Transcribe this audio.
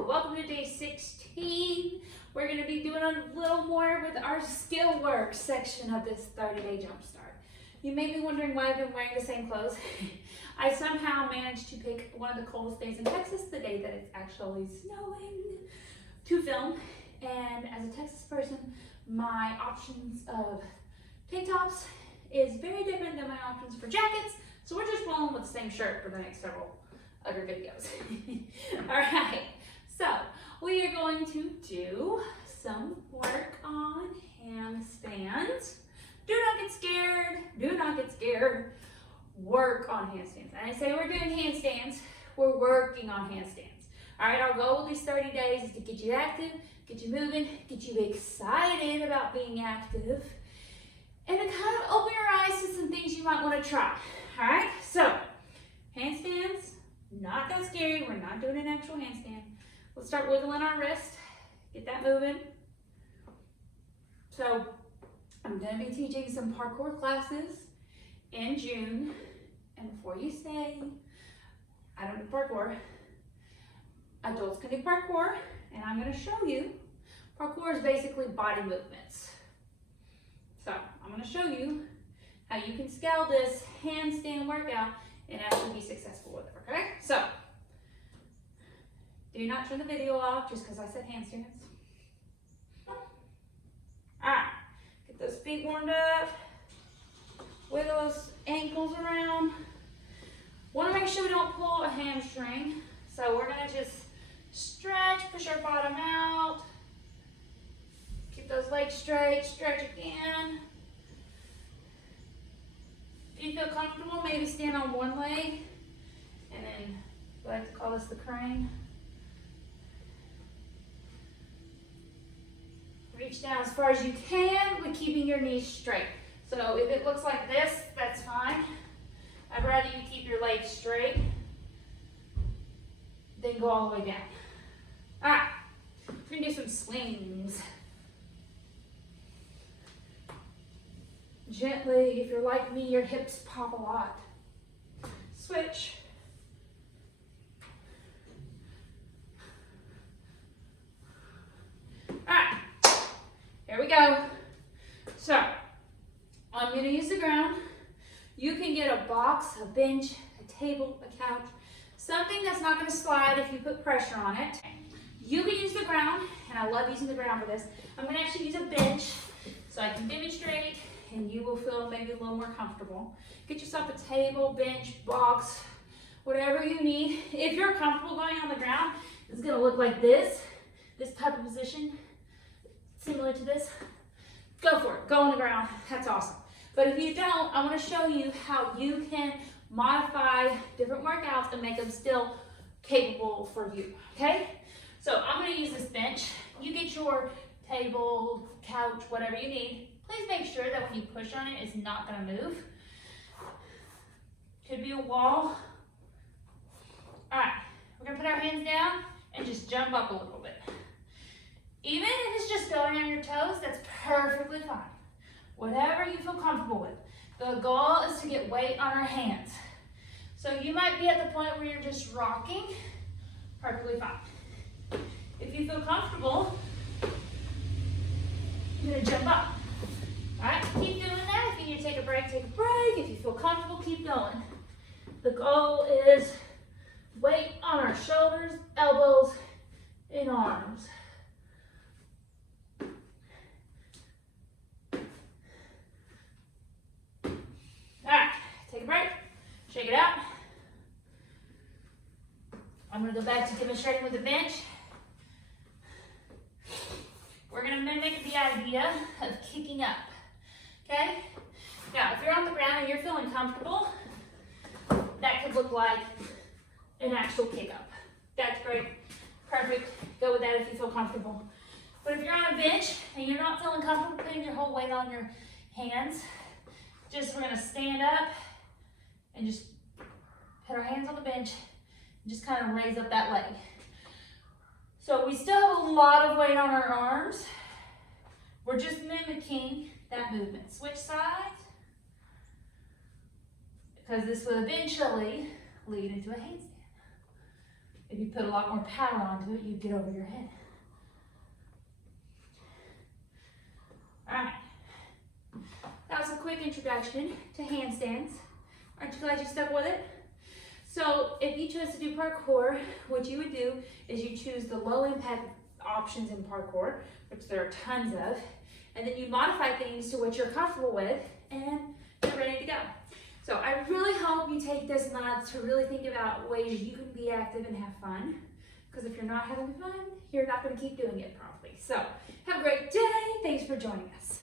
Hello, welcome to day 16. We're going to be doing a little more with our skill work section of this 30-day jumpstart. You may be wondering why I've been wearing the same clothes. I somehow managed to pick one of the coldest days in Texas, the day that it's actually snowing, to film. And as a Texas person, my options of tank tops is very different than my options for jackets. So we're just rolling with the same shirt for the next several other videos. All right, so we are going to do some work on handstands. Do not get scared. Do not get scared. Work on handstands. And I say we're doing handstands, we're working on handstands. All right, our goal these 30 days is to get you active, get you moving, get you excited about being active, and to kind of open your eyes to some things you might want to try. All right, so handstands, not that scary. We're not doing an actual handstand. Let's start wiggling our wrist, get that moving. So I'm going to be teaching some parkour classes in June. And before you say, I don't do parkour, adults can do parkour, and I'm going to show you. Parkour is basically body movements. So I'm going to show you how you can scale this handstand workout and actually be successful with it, okay? So, do not turn the video off just because I said handstands. All right, get those feet warmed up, wiggle those ankles around. Want to make sure we don't pull a hamstring, so we're gonna just stretch, push our bottom out, keep those legs straight, stretch again. If you feel comfortable, maybe stand on one leg, and then we like to call this the crane. Reach down as far as you can with keeping your knees straight. So if it looks like this, that's fine. I'd rather you keep your legs straight than go all the way down. All right, we're gonna do some swings. Gently, if you're like me, your hips pop a lot. Switch. All right, here we go. So, I'm gonna use the ground. You can get a box, a bench, a table, a couch, something that's not gonna slide if you put pressure on it. You can use the ground, and I love using the ground for this. I'm gonna actually use a bench so I can demonstrate, and you will feel maybe a little more comfortable. Get yourself a table, bench, box, whatever you need. If you're comfortable going on the ground, it's gonna look like this type of position, similar to this. Go for it, go on the ground, that's awesome. But if you don't, I wanna show you how you can modify different workouts and make them still capable for you, okay? So I'm gonna use this bench. You get your table, couch, whatever you need. Please make sure that when you push on it, it's not gonna move. Could be a wall. All right, we're gonna put our hands down and just jump up a little bit. Even if it's just going on your toes, that's perfectly fine. Whatever you feel comfortable with. The goal is to get weight on our hands. So you might be at the point where you're just rocking, perfectly fine. If you feel comfortable, you're gonna jump up. All right, keep doing that. If you need to take a break, take a break. If you feel comfortable, keep going. The goal is weight on our shoulders, elbows, and arms. All right, take a break, shake it out. I'm gonna go back to demonstrating with the bench. We're gonna mimic the idea of kicking up. Okay? Now, if you're on the ground and you're feeling comfortable, that could look like an actual kick up. That's great. Perfect. Go with that if you feel comfortable. But if you're on a bench and you're not feeling comfortable putting your whole weight on your hands, we're gonna stand up and just put our hands on the bench and just kind of raise up that leg. So we still have a lot of weight on our arms. We're just mimicking that movement. Switch sides, because this will eventually lead into a handstand. If you put a lot more power onto it, you'd get over your head. All right. That was a quick introduction to handstands. Aren't you glad you stuck with it? So if you chose to do parkour, what you would do is you choose the low impact options in parkour, which there are tons of, and then you modify things to what you're comfortable with, and you're ready to go. So I really hope you take this month to really think about ways you can be active and have fun, because if you're not having fun, you're not going to keep doing it properly. So have a great day. Thanks for joining us.